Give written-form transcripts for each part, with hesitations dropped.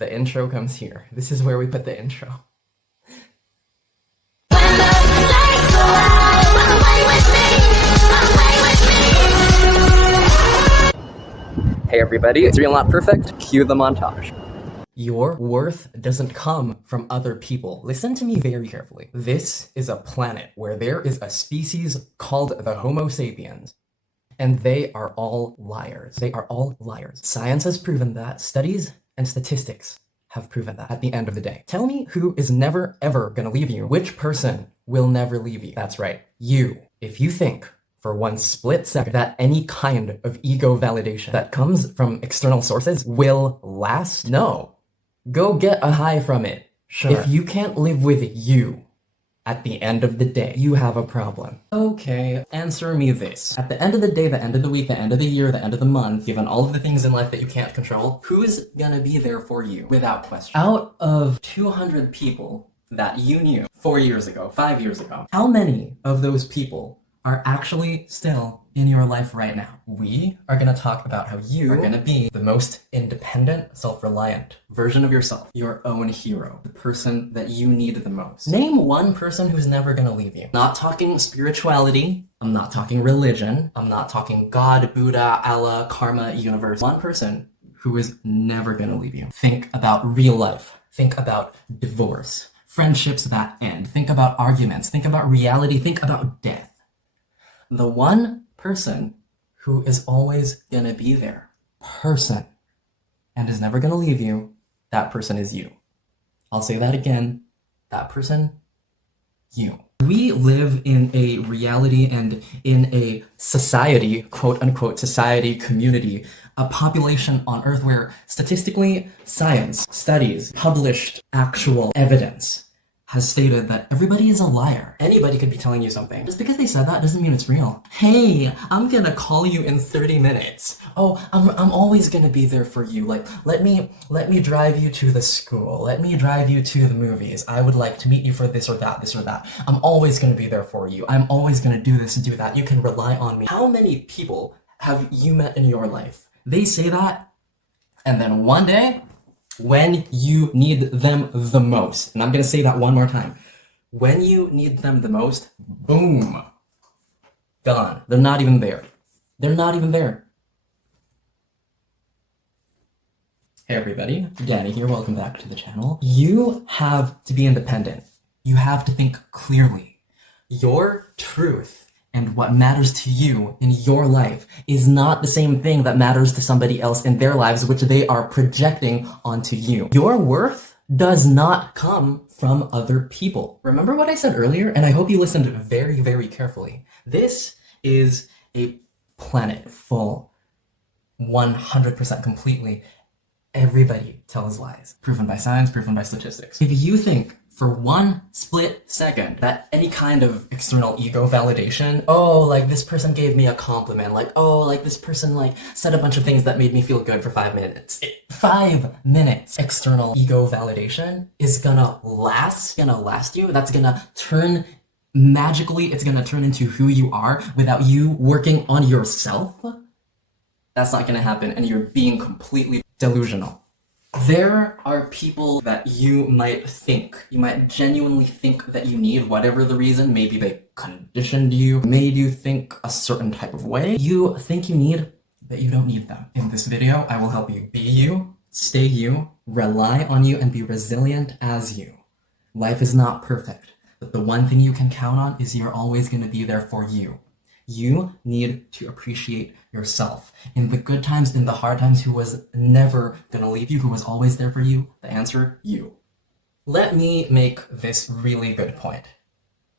The intro comes here. This is where we put the intro. Hey everybody, it's Real Not Perfect. Cue the montage. Your worth doesn't come from other people. Listen to me very carefully. This is a planet where there is a species called the Homo sapiens. And they are all liars. They are all liars. Science has proven that. Studies and statistics have proven that at the end of the day. Tell me who is never ever gonna leave you. Which person will never leave you? That's right, you. If you think for one split second that any kind of ego validation that comes from external sources will last, no. Go get a high from it. Sure. If you can't live with you, at the end of the day, you have a problem. Okay, answer me this. At the end of the day, the end of the week, the end of the year, the end of the month, given all of the things in life that you can't control, who's gonna be there for you? Without question. Out of 200 people that you knew 4 years ago, 5 years ago, how many of those people are actually still in your life right now? We are gonna talk about how you are gonna be the most independent, self-reliant version of yourself, your own hero, the person that you need the most. Name one person who's never gonna leave you. Not talking spirituality, I'm not talking religion, I'm not talking God, Buddha, Allah, karma, universe. One person who is never gonna leave you. Think about real life. Think about divorce, friendships that end. Think about arguments. Think about reality. Think about death. The one person who is always gonna be there, and is never gonna leave you, that person is you. I'll say that again, that person, you. We live in a reality and in a society, quote unquote, society, community, a population on Earth where statistically, science, studies, published actual evidence has stated that everybody is a liar. Anybody could be telling you something. Just because they said that doesn't mean it's real. Hey, I'm gonna call you in 30 minutes. Oh, I'm always gonna be there for you. Like, let me drive you to the school. Let me drive you to the movies. I would like to meet you for this or that, this or that. I'm always gonna be there for you. I'm always gonna do this and do that. You can rely on me. How many people have you met in your life? They say that, and then one day, when you need them the most, and I'm gonna say that one more time, when you need them the most, boom, gone. They're not even there. They're not even there. Hey everybody, Danny here, welcome back to the channel. You have to be independent. You have to think clearly. Your truth and what matters to you in your life is not the same thing that matters to somebody else in their lives, which they are projecting onto you. Your worth does not come from other people. Remember what I said earlier? And I hope you listened very, very carefully. This is a planet full, 100% completely. Everybody tells lies. Proven by science, proven by statistics. If you think for one split second that any kind of external ego validation, oh, like this person gave me a compliment, like, oh, like this person like said a bunch of things that made me feel good for 5 minutes. 5 minutes external ego validation is gonna last you. That's gonna turn magically, it's gonna turn into who you are without you working on yourself. That's not gonna happen, and you're being completely delusional. There are people that you might genuinely think that you need, whatever the reason. Maybe they conditioned you, made you think a certain type of way. You think you need, but you don't need them. In this video, I will help you be you, stay you, rely on you, and be resilient as you. Life is not perfect, but the one thing you can count on is you're always going to be there for you. You need to appreciate yourself. In the good times, in the hard times, who was never gonna leave you, who was always there for you? The answer, you. Let me make this really good point.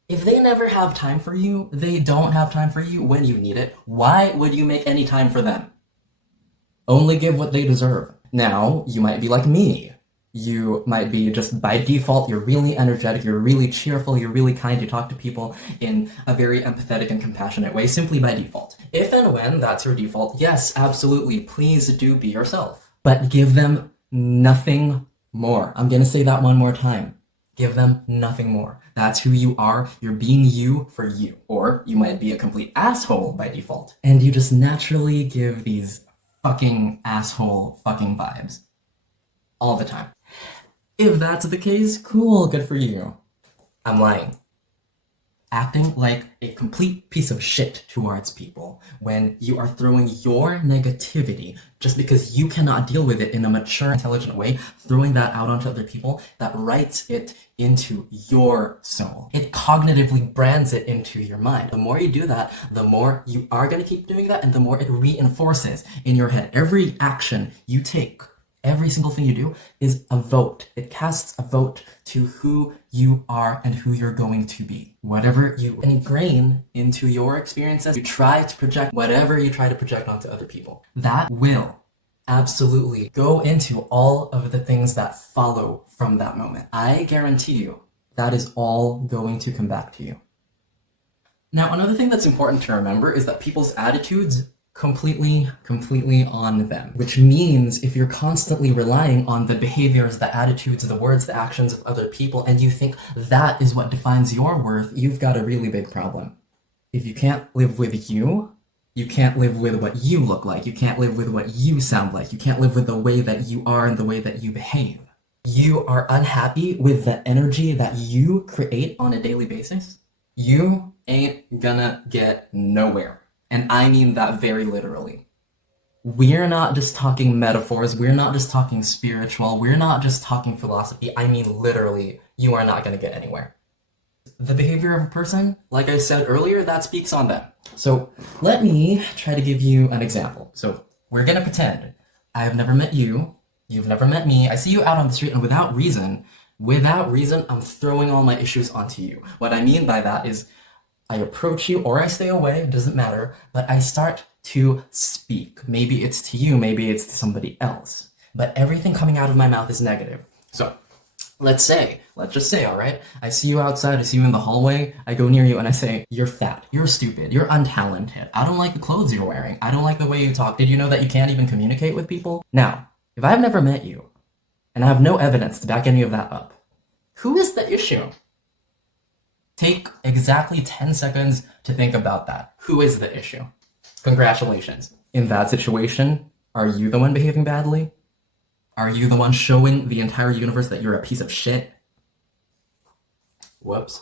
If they never have time for you, they don't have time for you when you need it, why would you make any time for them? Only give what they deserve. Now, you might be like me. You might be just by default, you're really energetic, you're really cheerful, you're really kind, you talk to people in a very empathetic and compassionate way, simply by default. If and when that's your default, yes, absolutely, please do be yourself. But give them nothing more. I'm gonna say that one more time. Give them nothing more. That's who you are. You're being you for you. Or you might be a complete asshole by default. And you just naturally give these fucking asshole fucking vibes. all the time. If that's the case, cool, good for you. I'm lying. Acting like a complete piece of shit towards people when you are throwing your negativity just because you cannot deal with it in a mature, intelligent way, throwing that out onto other people, that writes it into your soul. It cognitively brands it into your mind. The more you do that, the more you are going to keep doing that, and the more it reinforces in your head. Every action you take, every single thing you do is a vote. It casts a vote to who you are and who you're going to be. Whatever you ingrain into your experiences, you try to project whatever you try to project onto other people. That will absolutely go into all of the things that follow from that moment. I guarantee you that is all going to come back to you. Now, another thing that's important to remember is that people's attitudes completely on them, which means if you're constantly relying on the behaviors, the attitudes, the words, the actions of other people, and you think that is what defines your worth, you've got a really big problem. If you can't live with you, you can't live with what you look like, you can't live with what you sound like, you can't live with the way that you are and the way that you behave. You are unhappy with the energy that you create on a daily basis, you ain't gonna get nowhere. And I mean that very literally. We're not just talking metaphors, we're not just talking spiritual, we're not just talking philosophy. I mean literally, you are not going to get anywhere. The behavior of a person, like I said earlier, that speaks on them. So let me try to give you an example. So we're going to pretend I have never met you, you've never met me, I see you out on the street, and without reason, I'm throwing all my issues onto you. What I mean by that is I approach you or I stay away, it doesn't matter, but I start to speak. Maybe it's to you, maybe it's to somebody else. But everything coming out of my mouth is negative. So let's just say, all right, I see you outside, I see you in the hallway, I go near you and I say, you're fat, you're stupid, you're untalented, I don't like the clothes you're wearing, I don't like the way you talk. Did you know that you can't even communicate with people? Now, if I've never met you and I have no evidence to back any of that up, who is the issue? Take exactly 10 seconds to think about that. Who is the issue? Congratulations. In that situation, are you the one behaving badly? Are you the one showing the entire universe that you're a piece of shit? Whoops.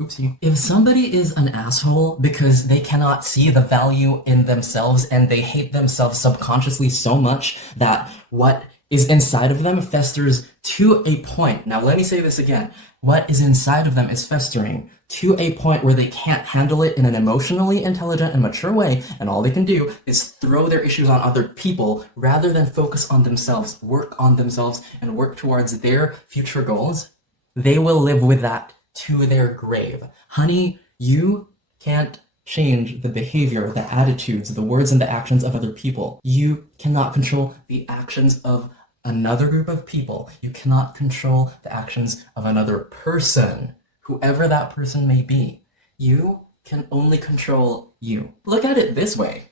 Oopsie. If somebody is an asshole because they cannot see the value in themselves and they hate themselves subconsciously so much that what is inside of them festers to a point. Now, let me say this again. What is inside of them is festering to a point where they can't handle it in an emotionally intelligent and mature way, and all they can do is throw their issues on other people rather than focus on themselves, work on themselves, and work towards their future goals. They will live with that to their grave. Honey, you can't change the behavior, the attitudes, the words, and the actions of other people. You cannot control the actions of another group of people. You cannot control the actions of another person, whoever that person may be. You can only control you. Look at it this way.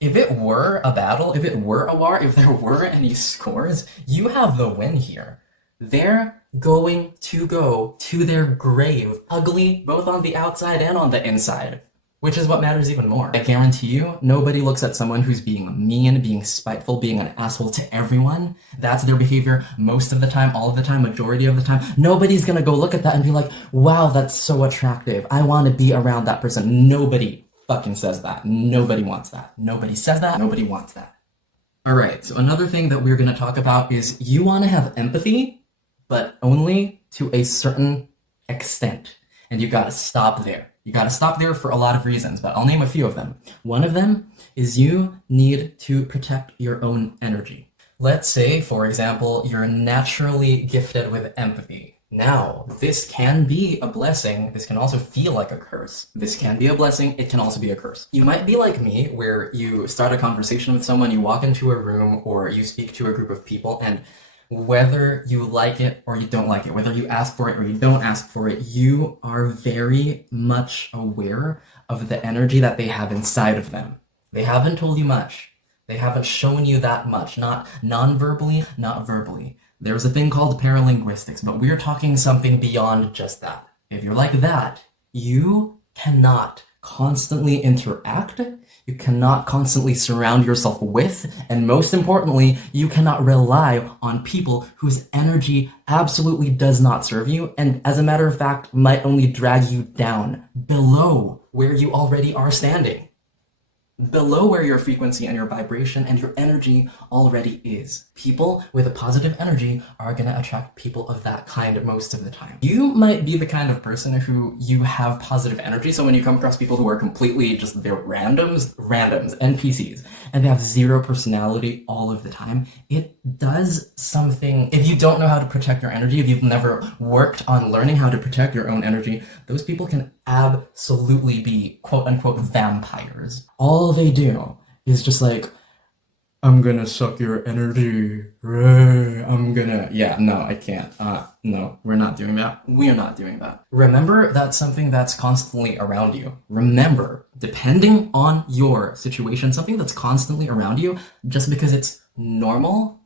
If it were a battle, if it were a war, if there were any scores, you have the win here. They're going to go to their grave, ugly both on the outside and on the inside. Which is what matters even more. I guarantee you, nobody looks at someone who's being mean, being spiteful, being an asshole to everyone. That's their behavior most of the time, all of the time, majority of the time. Nobody's gonna go look at that and be like, wow, that's so attractive. I wanna be around that person. Nobody fucking says that. Nobody wants that. Nobody says that. Nobody wants that. All right, so another thing that we're gonna talk about is you wanna have empathy, but only to a certain extent. And you gotta stop there. You gotta stop there for a lot of reasons, but I'll name a few of them. One of them is you need to protect your own energy. Let's say, for example, you're naturally gifted with empathy. Now, this can be a blessing. This can also feel like a curse. This can be a blessing. It can also be a curse. You might be like me, where you start a conversation with someone, you walk into a room, or you speak to a group of people, and whether you like it or you don't like it, whether you ask for it or you don't ask for it, you are very much aware of the energy that they have inside of them. They haven't told you much. They haven't shown you that much, not non-verbally, not verbally. There's a thing called paralinguistics, but we're talking something beyond just that. If you're like that, you cannot constantly interact You cannot constantly surround yourself with, and most importantly, you cannot rely on people whose energy absolutely does not serve you, and as a matter of fact, might only drag you down below where you already are standing. Below where your frequency and your vibration and your energy already is. People with a positive energy are going to attract people of that kind most of the time. You might be the kind of person who you have positive energy, so when you come across people who are completely just, they're randoms, NPCs, and they have zero personality all of the time, it does something. If you don't know how to protect your energy, if you've never worked on learning how to protect your own energy, those people can absolutely be quote-unquote vampires. All they do is just like, I'm gonna suck your energy. I'm gonna, yeah, no, I can't. No, we're not doing that. We're not doing that. Remember, that's something that's constantly around you. Remember, depending on your situation, something that's constantly around you, just because it's normal,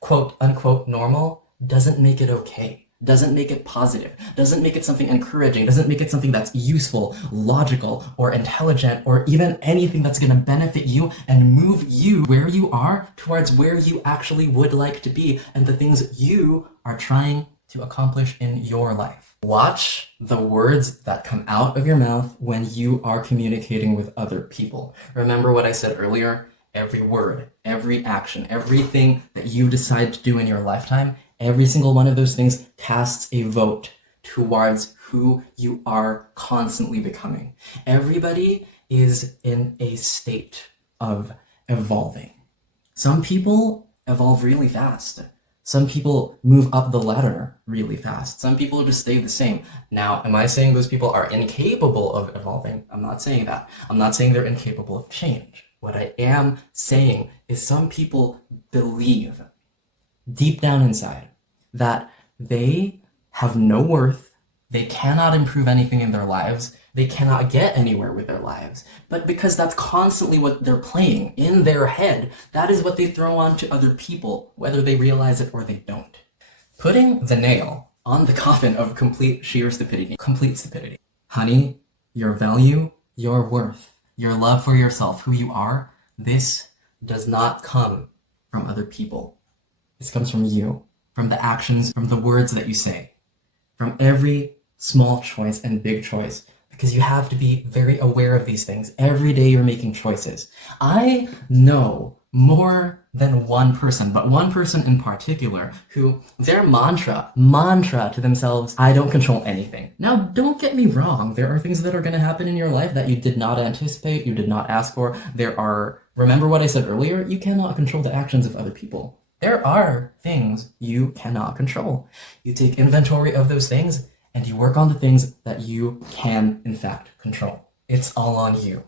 quote-unquote normal, doesn't make it okay. Doesn't make it positive, doesn't make it something encouraging, doesn't make it something that's useful, logical, or intelligent, or even anything that's gonna benefit you and move you where you are towards where you actually would like to be and the things you are trying to accomplish in your life. Watch the words that come out of your mouth when you are communicating with other people. Remember what I said earlier? Every word, every action, everything that you decide to do in your lifetime, every single one of those things casts a vote towards who you are constantly becoming. Everybody is in a state of evolving. Some people evolve really fast. Some people move up the ladder really fast. Some people just stay the same. Now, am I saying those people are incapable of evolving? I'm not saying that. I'm not saying they're incapable of change. What I am saying is some people believe deep down inside that they have no worth, they cannot improve anything in their lives, they cannot get anywhere with their lives. But because that's constantly what they're playing in their head, that is what they throw on to other people, whether they realize it or they don't. Putting the nail on the coffin of complete sheer stupidity. Complete stupidity. Honey, your value, your worth, your love for yourself, who you are, this does not come from other people. This comes from you, from the actions, from the words that you say, from every small choice and big choice, because you have to be very aware of these things. Every day you're making choices. I know more than one person, but one person in particular who their mantra to themselves, I don't control anything. Now, don't get me wrong. There are things that are going to happen in your life that you did not anticipate, you did not ask for. Remember what I said earlier? You cannot control the actions of other people. There are things you cannot control. You take inventory of those things and you work on the things that you can, in fact, control. It's all on you.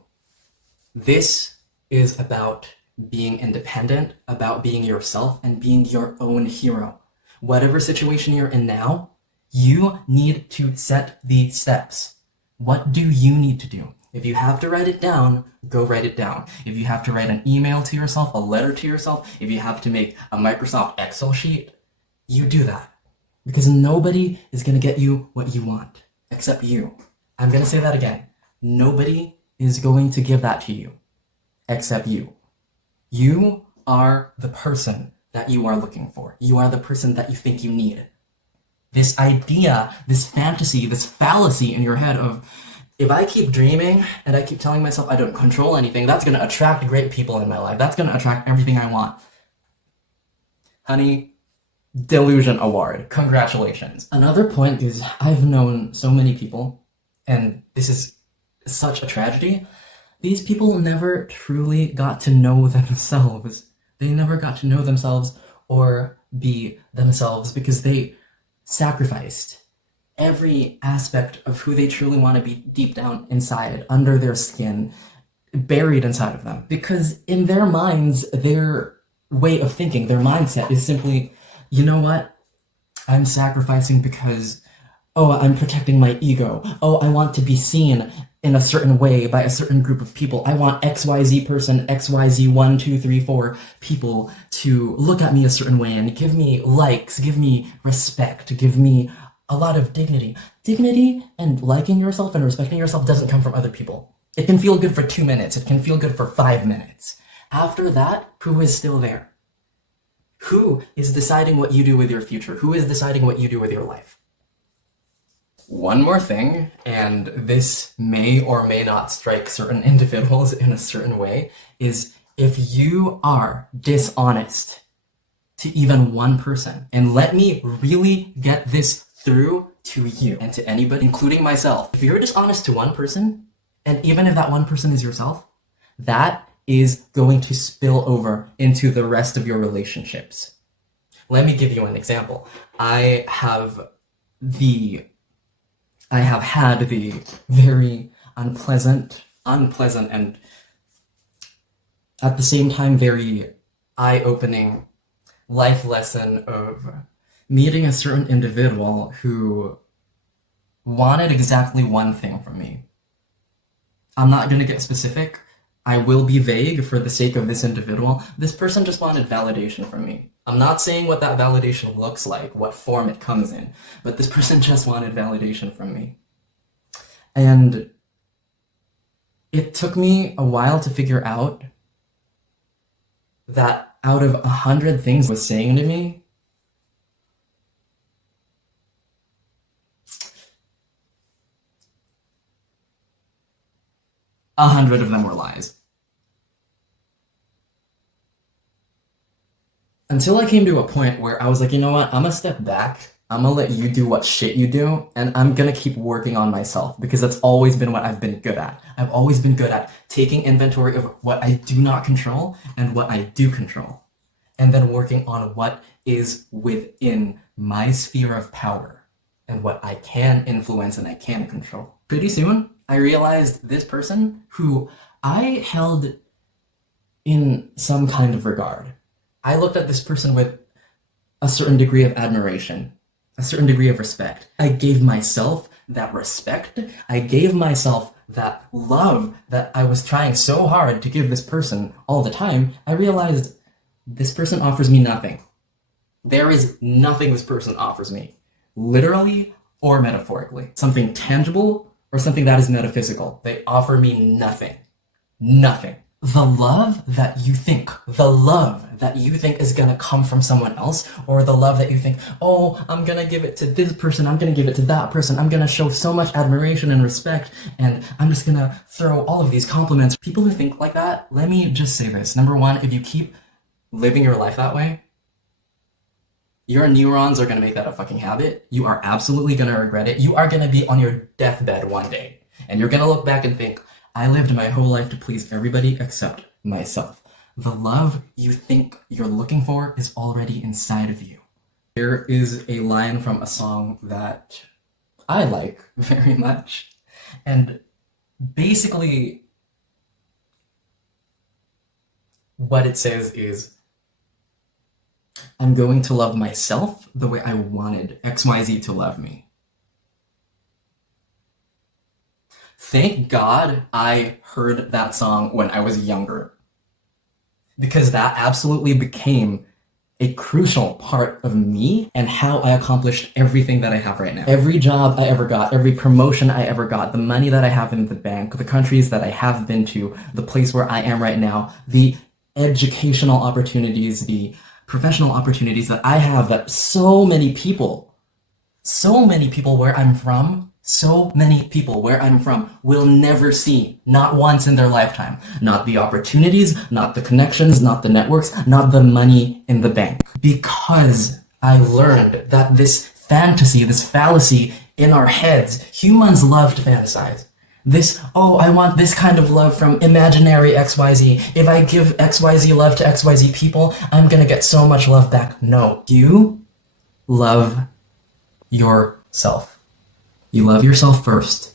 This is about being independent, about being yourself and being your own hero. Whatever situation you're in now, you need to set the steps. What do you need to do? If you have to write it down, go write it down. If you have to write an email to yourself, a letter to yourself, if you have to make a Microsoft Excel sheet, you do that. Because nobody is going to get you what you want, except you. I'm going to say that again. Nobody is going to give that to you, except you. You are the person that you are looking for. You are the person that you think you need. This idea, this fantasy, this fallacy in your head of, if I keep dreaming and I keep telling myself I don't control anything, that's going to attract great people in my life. That's going to attract everything I want. Honey, delusion award. Congratulations. Another point is I've known so many people, and this is such a tragedy. These people never truly got to know themselves. They never got to know themselves or be themselves because they sacrificed every aspect of who they truly want to be deep down inside, under their skin, buried inside of them. Because in their minds, their way of thinking, their mindset is simply, you know what? I'm sacrificing because, oh, I'm protecting my ego. Oh, I want to be seen in a certain way by a certain group of people. I want XYZ person, XYZ 1, 2, 3, 4 people to look at me a certain way and give me likes, give me respect, give me a lot of dignity. Dignity and liking yourself and respecting yourself doesn't come from other people. It can feel good for 2 minutes. It can feel good for 5 minutes. After that, who is still there? Who is deciding what you do with your future? Who is deciding what you do with your life? One more thing, and this may or may not strike certain individuals in a certain way, is if you are dishonest to even one person, and let me really get this through to you and to anybody, including myself. If you're dishonest to one person, and even if that one person is yourself, that is going to spill over into the rest of your relationships. Let me give you an example. I have had the very unpleasant and at the same time very eye-opening life lesson of meeting a certain individual who wanted exactly one thing from me. I'm not going to get specific. I will be vague for the sake of this individual. This person just wanted validation from me. I'm not saying what that validation looks like, what form it comes in, but this person just wanted validation from me. And it took me a while to figure out that out of 100 things he was saying to me, 100 of them were lies. Until I came to a point where I was like, you know what, I'm gonna step back, I'm gonna let you do what shit you do, and I'm gonna keep working on myself, because that's always been what I've been good at. I've always been good at taking inventory of what I do not control and what I do control, and then working on what is within my sphere of power and what I can influence and I can control. Pretty soon, I realized this person who I held in some kind of regard. I looked at this person with a certain degree of admiration, a certain degree of respect. I gave myself that respect. I gave myself that love that I was trying so hard to give this person all the time. I realized this person offers me nothing. There is nothing this person offers me, literally or metaphorically. Something tangible or something that is metaphysical. They offer me nothing. Nothing. The love that you think is gonna come from someone else, or the love that you think, oh, I'm gonna give it to this person, I'm gonna give it to that person, I'm gonna show so much admiration and respect, and I'm just gonna throw all of these compliments. People who think like that, let me just say this. Number one, if you keep living your life that way, your neurons are gonna make that a fucking habit. You are absolutely gonna regret it. You are gonna be on your deathbed one day, and you're gonna look back and think, I lived my whole life to please everybody except myself. The love you think you're looking for is already inside of you. There is a line from a song that I like very much, and basically what it says is, I'm going to love myself the way I wanted XYZ to love me. Thank God I heard that song when I was younger, because that absolutely became a crucial part of me and how I accomplished everything that I have right now. Every job I ever got, every promotion I ever got, the money that I have in the bank, the countries that I have been to, the place where I am right now, the educational opportunities, the professional opportunities that I have, that so many people where I'm from, will never see, not once in their lifetime. Not the opportunities, not the connections, not the networks, not the money in the bank. Because I learned that this fantasy, this fallacy in our heads, humans love to fantasize. This, oh, I want this kind of love from imaginary XYZ. If I give XYZ love to XYZ people, I'm gonna get so much love back. No, you love yourself. You love yourself first.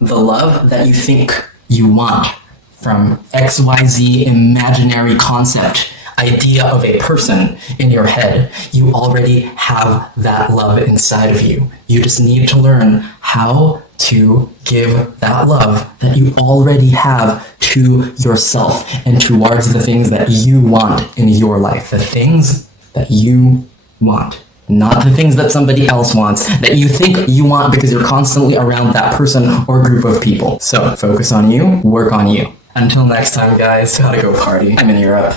The love that you think you want from XYZ imaginary concept, idea of a person in your head, you already have that love inside of you. You just need to learn how to give that love that you already have to yourself and towards the things that you want in your life. The things that you want. not the things that somebody else wants, that you think you want because you're constantly around that person or group of people. So focus on you, work on you. Until next time, guys, gotta go party. I'm in Europe.